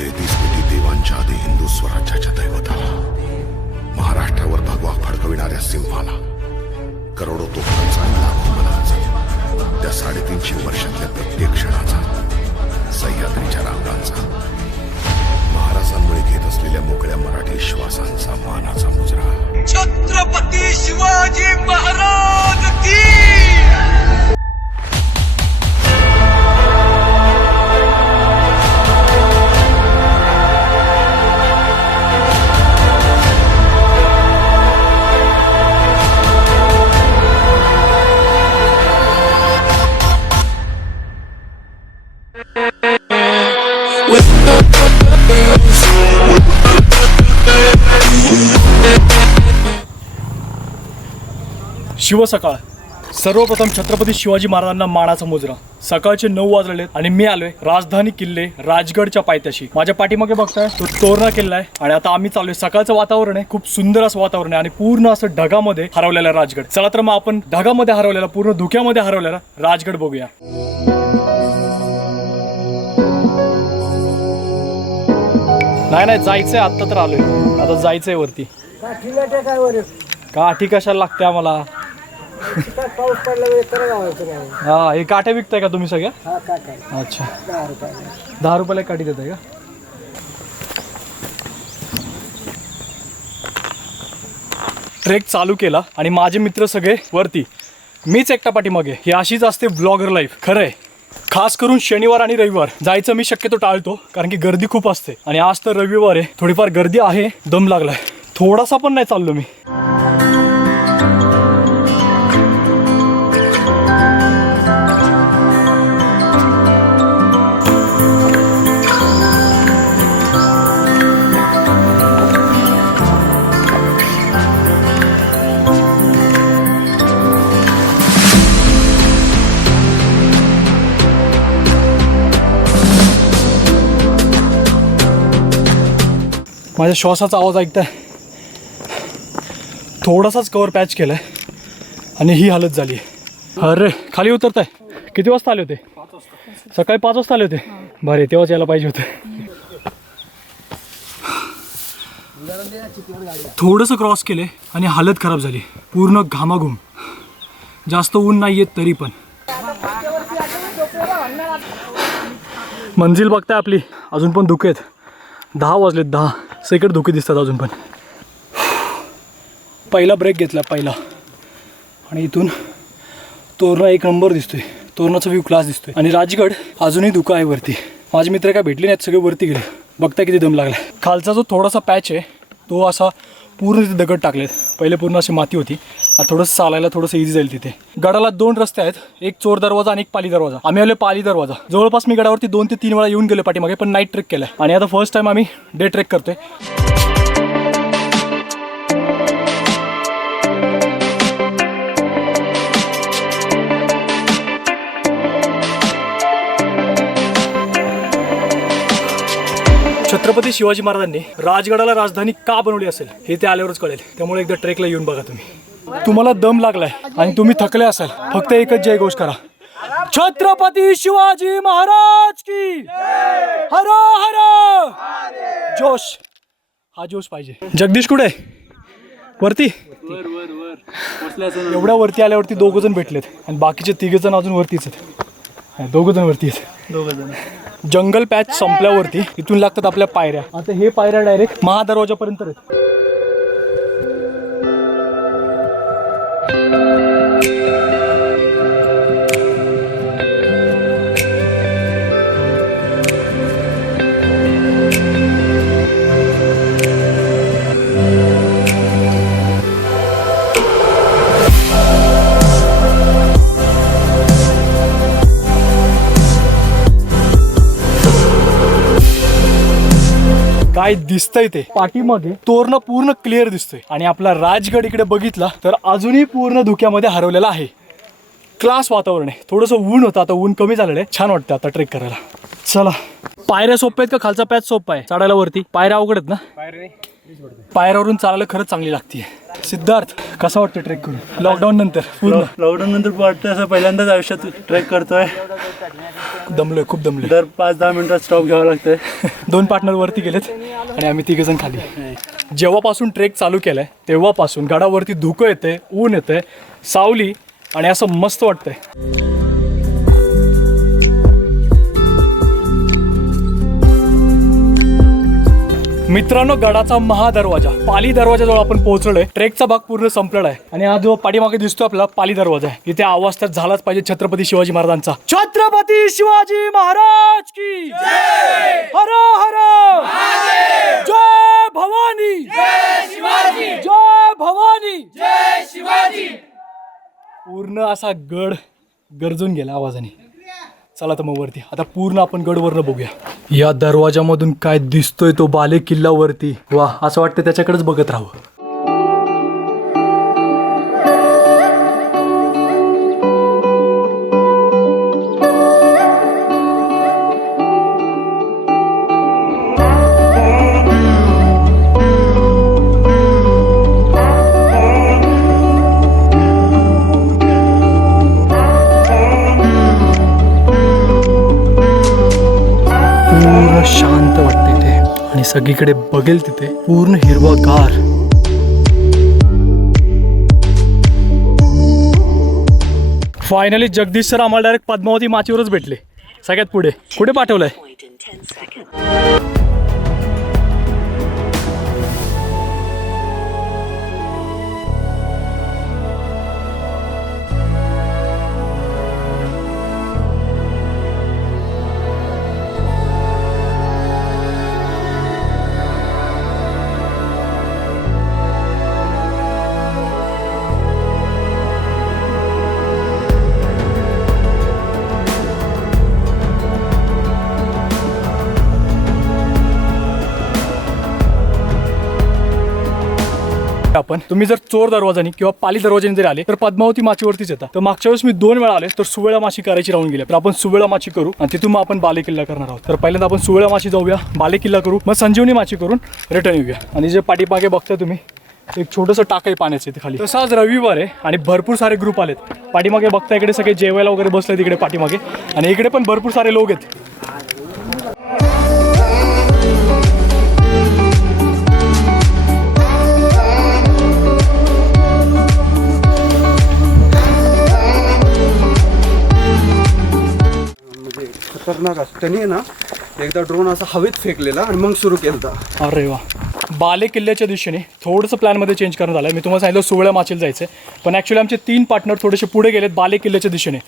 33 कोटी देवांच्या आधी हिंदू स्वराज्याच्या दैवताला, महाराष्ट्रावर भगवा फडकविणाऱ्या सिंहाला, करोडो तोफांचा आणि लाखो बलांचा, त्या 350 वर्षातल्या प्रत्येक क्षणाचा, सह्याद्रीच्या रांगांचा, महाराजांमुळे घेत असलेल्या मोकळ्या मराठी श्वासांचा मानाचा मुजरा. छत्रपती शिवाजी महाराज की. शिवसकाळ. सर्वप्रथम छत्रपती शिवाजी महाराजांना मानाचा मुजरा. सकाळचे 9 वाजलेले आणि मी आलोय राजधानी किल्ले राजगडच्या पायथ्याशी. माझ्या पाठीमागे बघताय तो तोरणा किल्ला आहे आणि आता आम्ही चाललोय. सकाळचं वातावरण आहे, खूप सुंदर असं वातावरण आहे आणि पूर्ण असं ढगामध्ये हरवलेला राजगड. चला तर मग आपण ढगामध्ये हरवलेला, पूर्ण धुक्यामध्ये हरवलेला राजगड बघूया. नाही जायचंय, आत्ता तर आलोय, आता जायचंय वरती. काठी कशाला लागते आम्हाला? पाऊस पडला. हा, हे काठ्या विकताय का तुम्ही सगळ्या? अच्छा, 10 रुपयाला काठी देताय का? ट्रेक चालू केला आणि माझे मित्र सगळे वरती, मीच एकटा पाठीमागे. ही अशीच असते ब्लॉगर लाईफ. खरं आहे, खास करून शनिवार आणि रविवार जायचं मी शक्यतो टाळतो, कारण की गर्दी खूप असते. आणि आज तर रविवार आहे, थोडीफार गर्दी आहे. दम लागलाय, थोडासा पण नाही चाललो मी. माझ्या श्वासाचा आवाज ऐकताय? थोडासाच कवर पॅच केलाय आणि ही हालत झाली. अरे खाली उतरताय? किती वाजता आले होते? 5 वाजता. सकाळी 5 वाजता आले होते. बरे, तेव्हाच यायला पाहिजे होतं. थोडंसं क्रॉस केले आणि हालत खराब झाली, पूर्ण घामाघूम. जास्त ऊन नाही येत तरी पण. मंजिल बघताय आपली, अजून पण धुके आहेत. 10 वाजलेत, 10. सगळीकडे धुके दिसतात अजून पण. पहिला ब्रेक घेतला पहिला, आणि इथून तोरणा एक नंबर दिसतोय. तोरणाचा व्ह्यू क्लास दिसतोय आणि राजगड अजूनही धुका आहे वरती. माझे मित्र काय भेटले नाहीत, सगळे वरती गेले. बघताय किती दम लागला. खालचा जो थोडासा पॅच आहे तो असा पूर्ण तिथे दगड टाकलेत. पहिले पूर्ण अशी माती होती, आता थोडंसं चालायला थोडंसं इझी जाईल. तिथे गडाला 2 रस्ते आहेत, एक चोर दरवाजा आणि एक पाली दरवाजा. आम्ही आलो पाली दरवाजा. जवळपास मी गडावरती 2 ते 3 वेळा येऊन गेलो पाठीमागे, पण नाईट ट्रेक केलाय आणि आता फर्स्ट टाइम आम्ही डे ट्रेक करतोय. छत्रपती शिवाजी महाराजांनी राजगडाला राजधानी का बनवली असेल हे ते आल्यावरच कळेल. त्यामुळे एकदा ट्रेकला येऊन बघा तुम्ही. तुम्हाला दम लागलाय आणि तुम्ही थकले असाल, फक्त एकच जयघोष करा, छत्रपती शिवाजी महाराज की हर हर. जोश, हा जोश पाहिजे. जगदीश कुठे आहे? वरती. एवढ्या वरती आल्यावरती 2 जण भेटलेत आणि बाकीचे 3 जण अजून वरतीच आहेत. 2 जण वरती आहेत. 2 जण. जंगल पॅच संपल्यावरती इथून लागतात आपल्या पायऱ्या. आता हे पायऱ्या डायरेक्ट महादरवाजापर्यंत आहेत. काय दिसतंय ते पाठीमागे तोरणा पूर्ण क्लिअर दिसतोय आणि आपला राजगड इकडे बघितला तर अजूनही पूर्ण धुक्यामध्ये हरवलेला आहे. क्लास वातावरण आहे. थोडंसं ऊन होतं, आता ऊन कमी झालेलं आहे. छान वाटतं आता ट्रेक करायला. चला, पायऱ्या सोप्या आहेत का खालचा पॅच सोपा आहे चढायला वरती? पायऱ्या अवघड आहेत ना? पायऱ्यावरून चालायला खरंच चांगली लागते. सिद्धार्थ, कसं वाटतं ट्रेक करून? लॉकडाऊन नंतर? पूर्ण लॉकडाऊन नंतर वाटतं असं पहिल्यांदाच आयुष्यात ट्रेक करतोय. दमलोय, खूप दमलोय. दर 5-10 मिनिटात स्टॉप घ्यावं लागतंय. 2 पार्टनर वरती गेलेत आणि आम्ही 3 जण खाली. जेव्हापासून ट्रेक चालू केलाय तेव्हापासून गडावरती धुकं येतंय, ऊन येतंय, सावली आणि असं मस्त वाटतंय. मित्रांनो, गडाचा महादरवाजा पाली दरवाजाजवळ आपण पोहोचलोय. ट्रेकचा भाग पूर्ण संपलेला आहे आणि हा जो पाठीमागे दिसतो आपला पाली दरवाजा आहे. इथे आवाज तर झालाच पाहिजे छत्रपती शिवाजी महाराजांचा. छत्रपती शिवाजी महाराज की जय! हर हर महादेव! जय भवानी! जय शिवाजी! जय भवानी! जय शिवाजी! पूर्ण असा गड गरजून गेला आवाजाने. चला तर मग वरती आता पूर्ण आपण गडवरनं बघूया. या दरवाजामधून काय दिसतोय तो बाले किल्ला वरती. वा, असं वाटतं त्याच्याकडेच बघत राहावं. पूर्ण शांत वाटते इथे आणि सगळीकडे बघेल तिथे पूर्ण हिरवागार. फायनली जगदीश सर आम्हाला डायरेक्ट पद्मावती माचीवरच भेटले. सगळ्यात पुढे कुठे पाठवलंय? आपण तुम्ही जर चोर दरवाजाने किंवा पाली दरवाजाने जरी आले तर पद्मावती माचीवरतीच येतात. तर मागच्या वेळेस मी 2 वेळा आले तर सुवेळा माची करायची राहून गेले. तर आपण सुवेळा माची करू आणि तिथून मग आपण बाले किल्ला करणार आहोत. तर पहिल्यांदा आपण सुवेळा माची जाऊया, बाले किल्ला करू, मग संजीवनी माची करून रिटर्न येऊया. आणि जे पाठीमागे बघता तुम्ही एक छोटंसं टाक आहे पाण्याचं इथे खाली. तसं आज रविवार आहे आणि भरपूर सारे ग्रुप आलेत. पाठीमागे बघता इकडे सगळे जेवायला वगैरे बसले तिकडे पाठीमागे आणि इकडे पण भरपूर सारे लोक आहेत. खतरनाक असतं. त्यांनी ना एकदा ड्रोन असा हवेत फेकलेला आणि मग सुरू केलं. अरे वा. बाले किल्ल्याच्या दिशेने थोडंसं प्लॅनमध्ये चेंज करण्यात आलं. मी तुम्हाला सांगितलं सुवेळा माचीला जायचं आहे, पण ॲक्च्युली आमचे 3 पार्टनर थोडेसे पुढे गेलेत बाले किल्ल्याच्या दिशेने.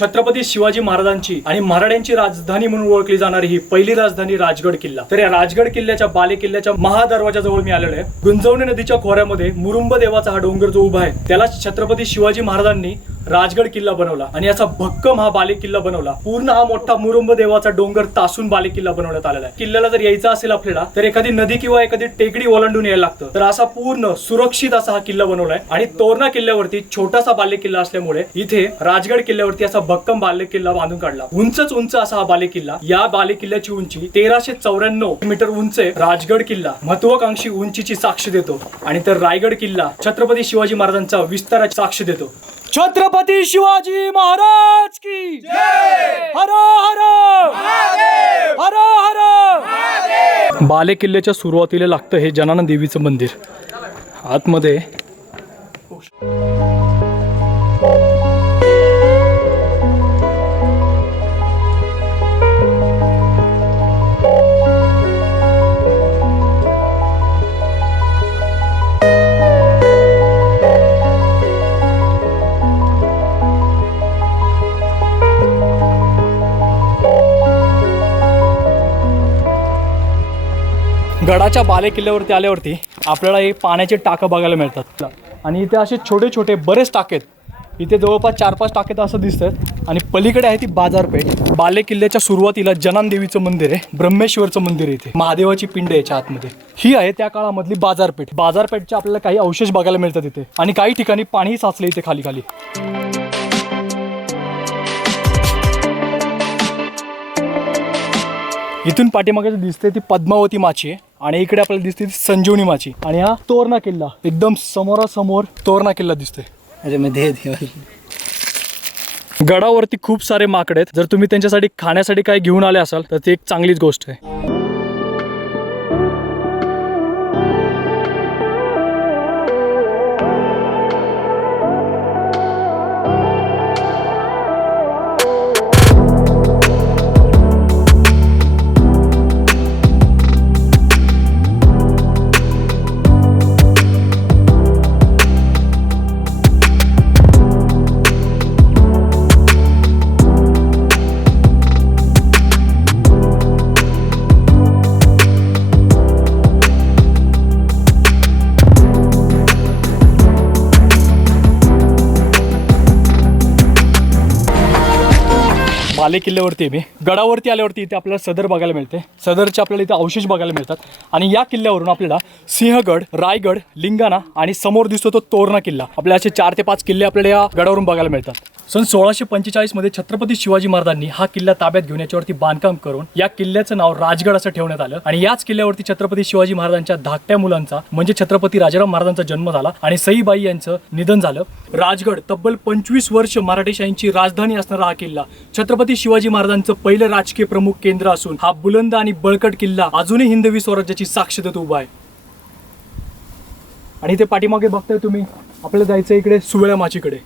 छत्रपती शिवाजी महाराजांची आणि मराठ्यांची राजधानी म्हणून ओळखली जाणारी ही पहिली राजधानी राजगड किल्ला. तर या राजगड किल्ल्याच्या बाले किल्ल्याच्या महादरवाजाजवळ मी आलेलो आहे. गुंजवणे नदीच्या खोऱ्यामध्ये मुरुंब देवाचा हा डोंगर जो उभा आहे त्याला छत्रपती शिवाजी महाराजांनी राजगड किल्ला बनवला आणि याचा भक्कम हा बाले किल्ला बनवला. पूर्ण हा मोठा मुरुंब देवाचा डोंगर तासून बाले किल्ला बनवण्यात आलेला आहे. किल्ल्याला जर यायचं असेल आपल्याला तर एखादी नदी किंवा एखादी टेकडी ओलांडून यायला लागतं. तर असा पूर्ण सुरक्षित असा हा किल्ला बनवलाय आणि तोरणा किल्ल्यावरती छोटासा बाले किल्ला असल्यामुळे इथे राजगड किल्ल्यावरती असा भक्कम बाले किल्ला बांधून काढला. उंचच उंच असा हा बाले किल्ला. या बाले किल्ल्याची उंची 1394 मीटर उंच आहे. राजगड किल्ला महत्वाकांक्षी उंचीची साक्ष देतो आणि तर रायगड किल्ला छत्रपती शिवाजी महाराजांचा विस्ताराची साक्ष देतो. छत्रपती शिवाजी महाराज की जय! हर हर महादेव! हर हर महादेव! बाले किल्ल्याच्या सुरुवातीला लागतं हे जनाना देवीचं मंदिर. आतमध्ये गडाच्या बाले किल्ल्यावरती आल्यावरती आपल्याला हे पाण्याचे टाकं बघायला मिळतात आणि इथे असे छोटे छोटे बरेच टाके आहेत. इथे जवळपास 4-5 टाके तर असं दिसतात आणि पलीकडे आहे ती बाजारपेठ. बाले किल्ल्याच्या सुरुवातीला जनान देवीचं मंदिर आहे, ब्रह्मेश्वरचं मंदिर आहे, इथे महादेवाची पिंड आहे याच्या आतमध्ये. ही आहे त्या काळामधली बाजारपेठ. बाजारपेठचे आपल्याला काही अवशेष बघायला मिळतात इथे आणि काही ठिकाणी पाणीही साचले इथे खाली खाली. इथून पाठीमागे दिसते ती पद्मावती माची आहे आणि इकडे आपल्याला दिसते ती संजीवनी माची आणि हा तोरणा किल्ला एकदम समोरासमोर तोरणा किल्ला दिसतोय. गडावरती खूप सारे माकडे आहेत. जर तुम्ही त्यांच्यासाठी खाण्यासाठी काही घेऊन आले असाल तर ती एक चांगलीच गोष्ट आहे. बाले किल्ल्यावरती आहे मी. गडावरती आल्यावरती इथे आपल्याला सदर बघायला मिळते. सदरचे आपल्याला इथे अवशेष बघायला मिळतात आणि या किल्ल्यावरून आपल्याला सिंहगड, रायगड, लिंगाणा आणि समोर दिसतो तो तोरणा किल्ला. आपल्याला असे 4 ते 5 किल्ले आपल्याला या गडावरून बघायला मिळतात. सन 1645 मध्ये छत्रपती शिवाजी महाराजांनी हा किल्ला ताब्यात घेऊन याच्यावरती बांधकाम करून या किल्ल्याचं नाव राजगड असं ठेवण्यात आलं आणि याच किल्ल्यावरती छत्रपती शिवाजी महाराजांच्या धाकट्या मुलांचा म्हणजे छत्रपती राजाराम महाराजांचा जन्म झाला आणि सईबाई यांचं निधन झालं. राजगड तब्बल 25 वर्ष मराठेशाहींची राजधानी असणारा हा किल्ला छत्रपती शिवाजी महाराजांचं पहिलं राजकीय प्रमुख केंद्र असून हा बुलंद आणि बळकट किल्ला अजूनही हिंदवी स्वराज्याची साक्ष देत उभा आहे. आणि ते पाठीमागे बघताय तुम्ही आपल्याला जायचं इकडे सुवेळा माचीकडे.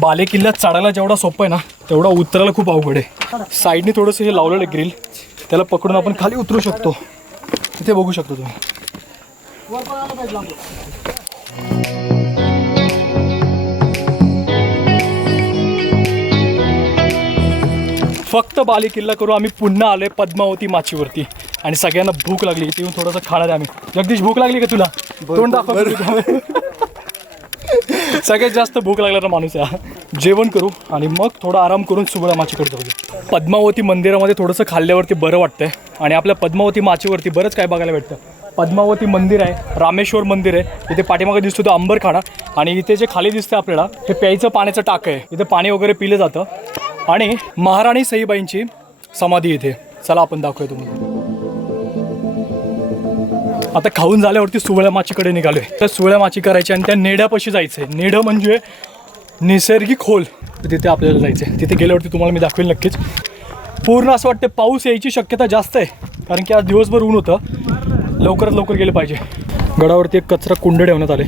बाले किल्ला चढायला जेवढा सोपं आहे ना तेवढा उतरायला खूप अवघड आहे. साईडने थोडंसं हे लावलेलं ग्रिल त्याला पकडून आपण खाली उतरू शकतो. इथे बघू शकतो तुम्ही. फक्त बाले किल्ला करू आम्ही पुन्हा आलोय पद्मावती माचीवरती आणि सगळ्यांना भूक लागली. इथे येऊन थोडंसं खाणार आहे आम्ही. जगदीश भूक लागली का तुला? तोंड दाखव. सगळ्यात जास्त भूक लागणारा माणूस आहे. जेवण करू आणि मग थोडा आराम करून सुवेळा माचीकडे जाऊया. पद्मावती मंदिरामध्ये थोडंसं खाल्ल्यावरती बरं वाटतंय आणि आपल्या पद्मावती माचीवरती बरंच काय बघायला भेटतं. पद्मावती मंदिर आहे, रामेश्वर मंदिर आहे, इथे पाठीमागे दिसतो तो अंबरखाना आणि इथे जे खाली दिसतं आपल्याला हे प्यायचं पाण्याचं टाकं आहे. इथे पाणी वगैरे पिलं जातं आणि महाराणी सईबाईंची समाधी इथे. चला आपण दाखवूया तुम्हाला. आता खाऊन झाल्यावरती सुवेळा माचीकडे निघालोय. तर सुवेळा माची करायची आणि त्या नेढ्यापाशी जायचंय. नेढं म्हणजे निसर्गिक खोल. तिथे आपल्याला जायचंय. तिथे गेल्यावरती तुम्हाला मी दाखवेल नक्कीच. पूर्ण असं वाटतं पाऊस यायची शक्यता जास्त आहे कारण की आज दिवसभर ऊन होतं. लवकरात लवकर गेलं पाहिजे. गडावरती एक कचरा कुंड ठेवण्यात आले.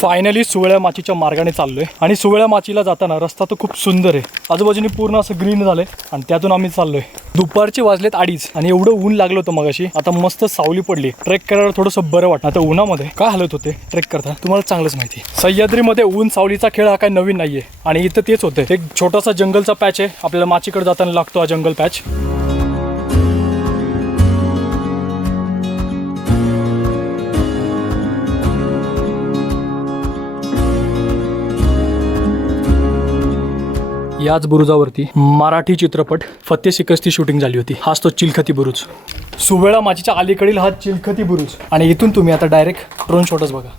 फायनली सुवेळा माचीच्या मार्गाने चाललोय आणि सुवेळा माचीला जाताना रस्ता तर खूप सुंदर आहे. आजूबाजूने पूर्ण असं ग्रीन झालंय आणि त्यातून आम्ही चाललोय. दुपारचे वाजलेत 2:30 आणि एवढं ऊन लागलं होतं मगाशी. आता मस्त सावली पडली. ट्रेक करायला थोडंसं बरं वाटतं. आता उन्हामध्ये काय हालत होते ट्रेक करता तुम्हाला चांगलंच माहिती. सह्याद्रीमध्ये ऊन सावलीचा खेळ हा काय नवीन नाहीये आणि इथं तेच होते. एक छोटासा जंगलचा पॅच आहे. आपल्याला माचीकडे जाताना लागतो हा जंगल पॅच. याच बुरुजावरती मराठी चित्रपट फत्ते शिकस्ती शूटिंग झाली होती. हाच तो चिलखती बुरुज. सुवेळा माचीच्या अलीकडील हा चिलखती बुरुज आणि इथून तुम्ही आता डायरेक्ट ड्रोन शॉटच बघा.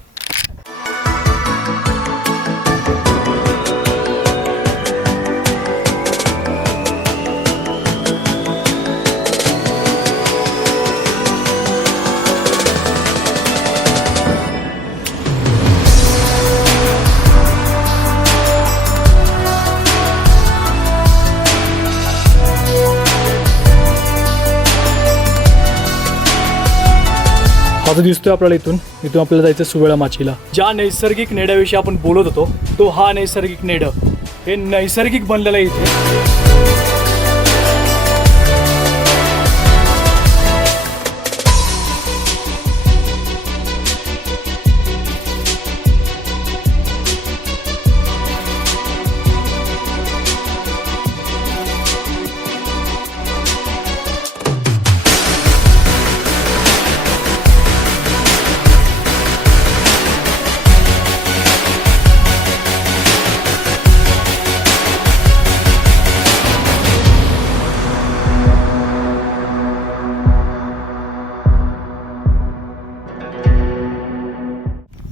आता दिसतोय आपल्याला इथून आपल्याला जायचं सुवेळा माचीला. ज्या नैसर्गिक नेड्याविषयी आपण बोलत होतो तो हा नैसर्गिक नेडं. हे नैसर्गिक बनलेलं आहे इथे.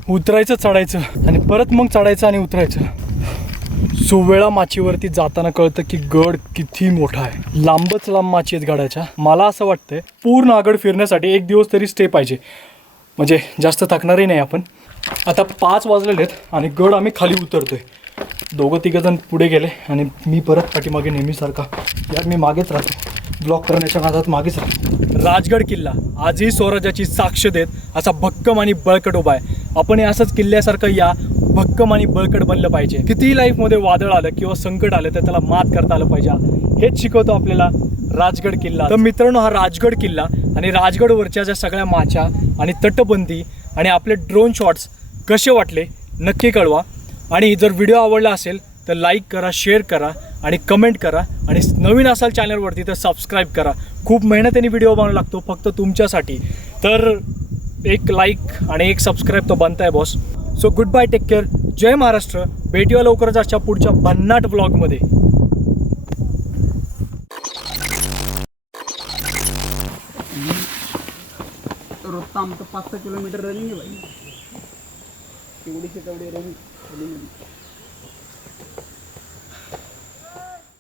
उतरायचं चढायचं आणि परत मग चढायचं आणि उतरायचं. सुवेळा माचीवरती जाताना कळतं की गड किती मोठा आहे. लांबच लांब माची आहेत गडाच्या. मला असं वाटतंय पूर्ण आगड फिरण्यासाठी 1 दिवस तरी स्टे पाहिजे, म्हणजे जास्त थकणारही नाही आपण. आता 5 वाजलेले आहेत आणि गड आम्ही खाली उतरतोय. 2-3 जण पुढे गेले आणि मी परत पाठीमागे नेहमीसारखा यार मी मागेच राहतो, ब्लॉक करण्याच्या नादात मागेच राहतो. राजगड किल्ला आजही स्वराज्याची साक्ष देत असा भक्कम आणि बळकट उभा आहे. आपण असंच किल्ल्यासारखं या भक्कम आणि बळकट बनलं पाहिजे. कितीही लाईफमध्ये वादळ आलं किंवा संकट आलं तर त्याला मात करता आलं पाहिजे. हेच शिकवतो आपल्याला राजगड किल्ला. तर मित्रांनो, हा राजगड किल्ला आणि राजगडवरच्या ज्या सगळ्या माच्या आणि तटबंदी आणि आपले ड्रोन शॉट्स कसे वाटले नक्की कळवा. आणि जर व्हिडिओ आवडला असेल तर लाईक करा, शेअर करा आणि कमेंट करा. आणि नवीन असाल चॅनलवरती तर सबस्क्राईब करा. खूप मेहनतीने व्हिडिओ बनवावा लागतो फक्त तुमच्यासाठी. तर एक लाईक आणि एक सबस्क्राईब तो बनताय boss. So goodbye, take care, जय महाराष्ट्र. भेटूया लवकरच अशा पुढच्या भन्नाट ब्लॉगमध्ये. रोजचं आमचं 5-6 किलोमीटर रनिंग आहे बाई. तेवढी रनिंग